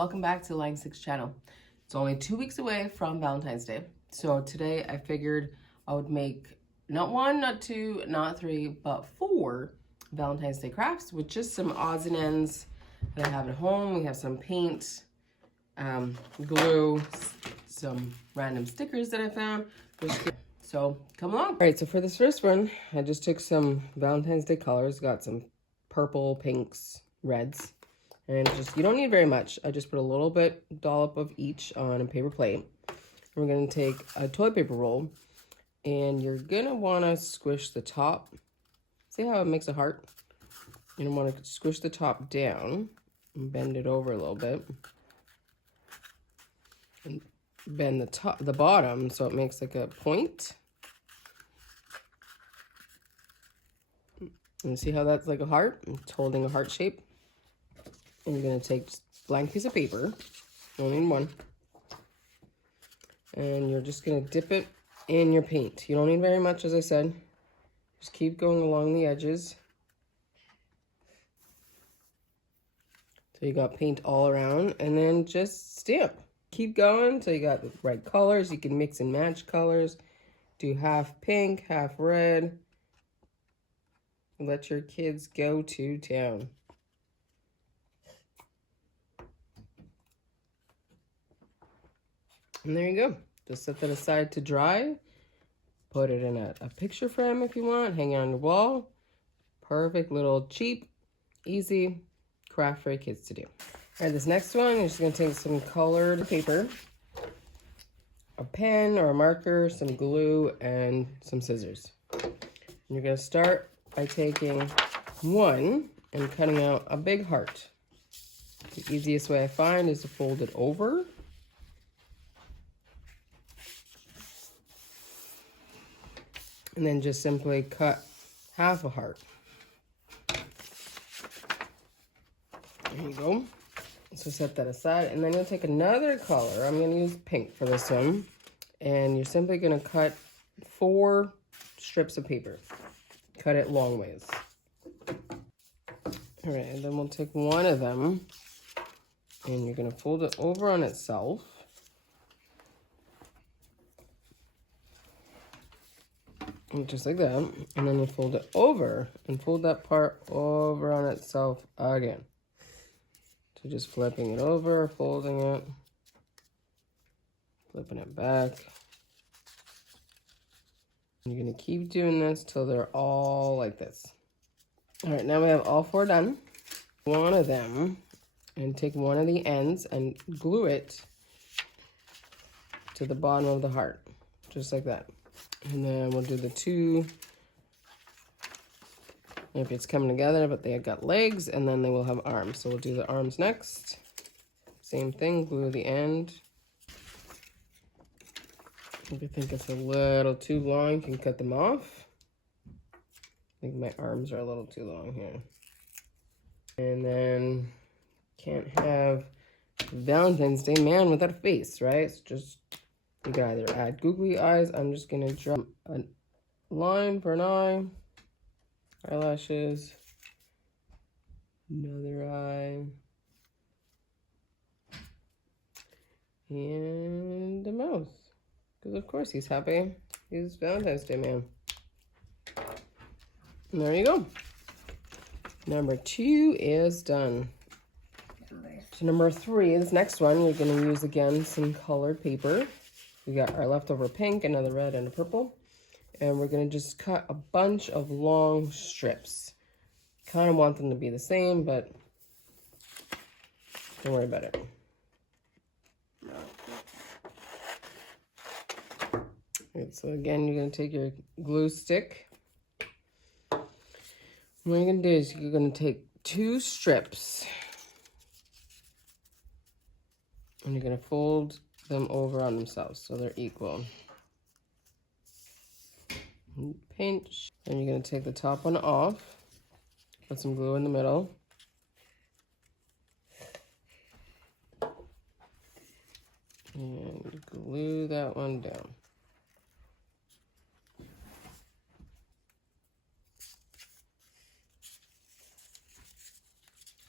welcome back to the Line 6 channel. It's only 2 weeks away from Valentine's Day. So today I figured I would make not 1, not 2, not 3, but 4 Valentine's Day crafts with just some odds and ends that I have at home. We have some paint, glue, some random stickers that I found. So come along. All right, so for this first one, I just took some Valentine's Day colors, got some purple, pinks, reds. And just, you don't need very much. I just put a little bit dollop of each on a paper plate. We're going to take a toilet paper roll, and you're going to want to squish the top. See how it makes a heart? You're going to want to squish the top down and bend it over a little bit. And bend the bottom so it makes like a point. And see how that's like a heart? It's holding a heart shape. And you're going to take just a blank piece of paper, only one, and you're just going to dip it in your paint. You don't need very much, as I said. Just keep going along the edges. So you got paint all around, and then just stamp. Keep going till you got the right colors. You can mix and match colors. Do half pink, half red. Let your kids go to town. And there you go. Just set that aside to dry. Put it in a picture frame if you want. Hang it on your wall. Perfect little cheap, easy craft for your kids to do. All right, this next one, you're just going to take some colored paper, a pen or a marker, some glue, and some scissors. And you're going to start by taking one and cutting out a big heart. The easiest way I find is to fold it over. And then just simply cut half a heart. There you go. So set that aside. And then you'll take another color. I'm going to use pink for this one. And you're simply going to cut 4 strips of paper. Cut it long ways. All right, and then we'll take one of them. And you're going to fold it over on itself. Just like that, and then you fold it over and fold that part over on itself again. So just flipping it over, folding it, flipping it back. You're gonna keep doing this till they're all like this. All right, now we have all 4 done. One of them, and take one of the ends and glue it to the bottom of the heart, just like that. And then we'll do the 2. Maybe it's coming together, but they have got legs, and then they will have arms. So we'll do the arms next. Same thing, glue the end. If you think it's a little too long, you can cut them off. I think my arms are a little too long here. And then can't have Valentine's Day man without a face, right? So just you can either add googly eyes. I'm just going to draw a line for an eye, eyelashes, another eye, and a mouth. Because of course he's happy. He's Valentine's Day man. And there you go. Number 2 is done. So number 3, this next one, you're going to use again some colored paper. We got our leftover pink, another red, and a purple. And we're going to just cut a bunch of long strips. Kind of want them to be the same, but don't worry about it. Right, so again, you're going to take your glue stick. What you're going to do is you're going to take 2 strips. And you're going to fold them over on themselves so they're equal. And pinch. And you're going to take the top one off. Put some glue in the middle. And glue that one down.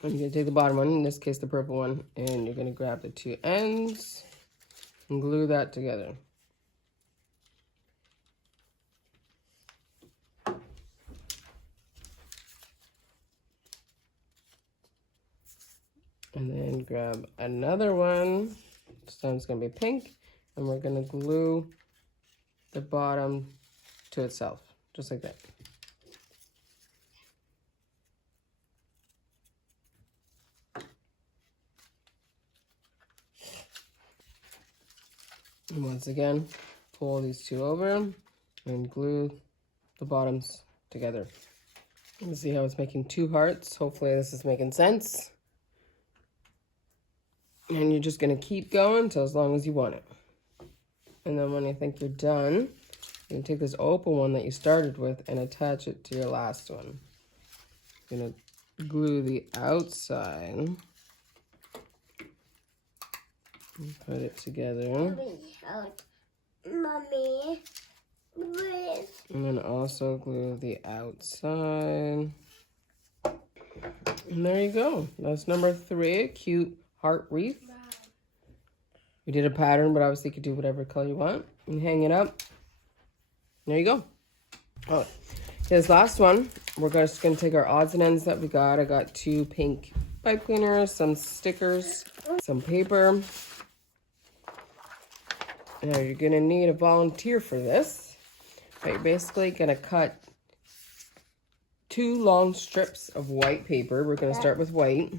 And you're going to take the bottom one, in this case the purple one, and you're going to grab the two ends and glue that together. And then grab another one. This time it's going to be pink. And we're going to glue the bottom to itself, just like that. And once again, pull these two over and glue the bottoms together. You can see how it's making two hearts. Hopefully this is making sense. And you're just going to keep going until as long as you want it. And then when you think you're done, you can take this open one that you started with and attach it to your last one. You're going to glue the outside. And put it together. Mommy. And then also glue the outside. And there you go. That's number 3, a cute heart wreath. We did a pattern, but obviously you could do whatever color you want. And hang it up. There you go. Oh, this last one, we're just going to take our odds and ends that we got. I got 2 pink pipe cleaners, some stickers, some paper. Now you're going to need a volunteer for this. But you're basically going to cut 2 long strips of white paper. We're going to start with white.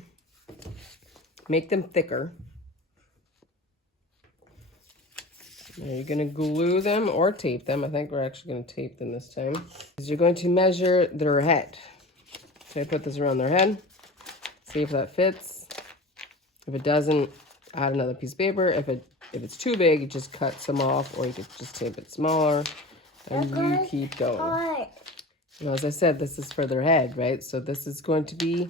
Make them thicker. Now you're going to glue them or tape them. I think we're actually going to tape them this time. You're going to measure their head. So I put this around their head. See if that fits. If it doesn't, add another piece of paper. If it's too big, you just cut some off, or you could just tape it smaller. And you keep going. Now, as I said, this is for their head, right? So this is going to be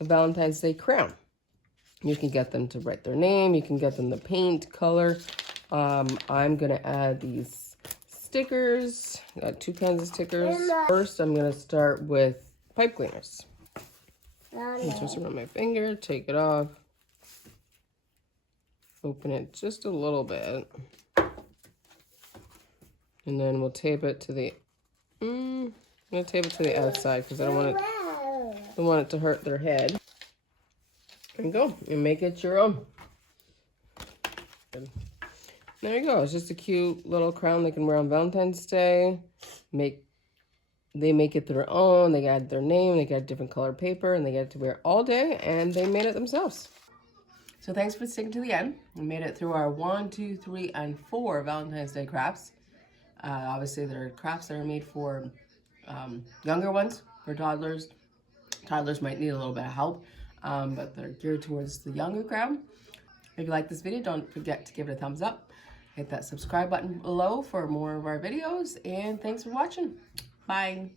a Valentine's Day crown. You can get them to write their name. You can get them the paint, color. I'm going to add these stickers. I got 2 kinds of stickers. First, I'm going to start with pipe cleaners. Just around my finger, take it off. Open it just a little bit. And then we'll tape it to the, I'm going to tape it to the outside because I don't want it to hurt their head. And go, and make it your own. There you go. It's just a cute little crown they can wear on Valentine's Day. They make it their own. They add their name. They get different colored paper, and they get to wear it all day. And they made it themselves. So thanks for sticking to the end. We made it through our 1, 2, 3, and 4 Valentine's Day crafts. Obviously, they're crafts that are made for younger ones, for toddlers. Toddlers might need a little bit of help, but they're geared towards the younger crowd. If you like this video, don't forget to give it a thumbs up. Hit that subscribe button below for more of our videos, and thanks for watching. Bye.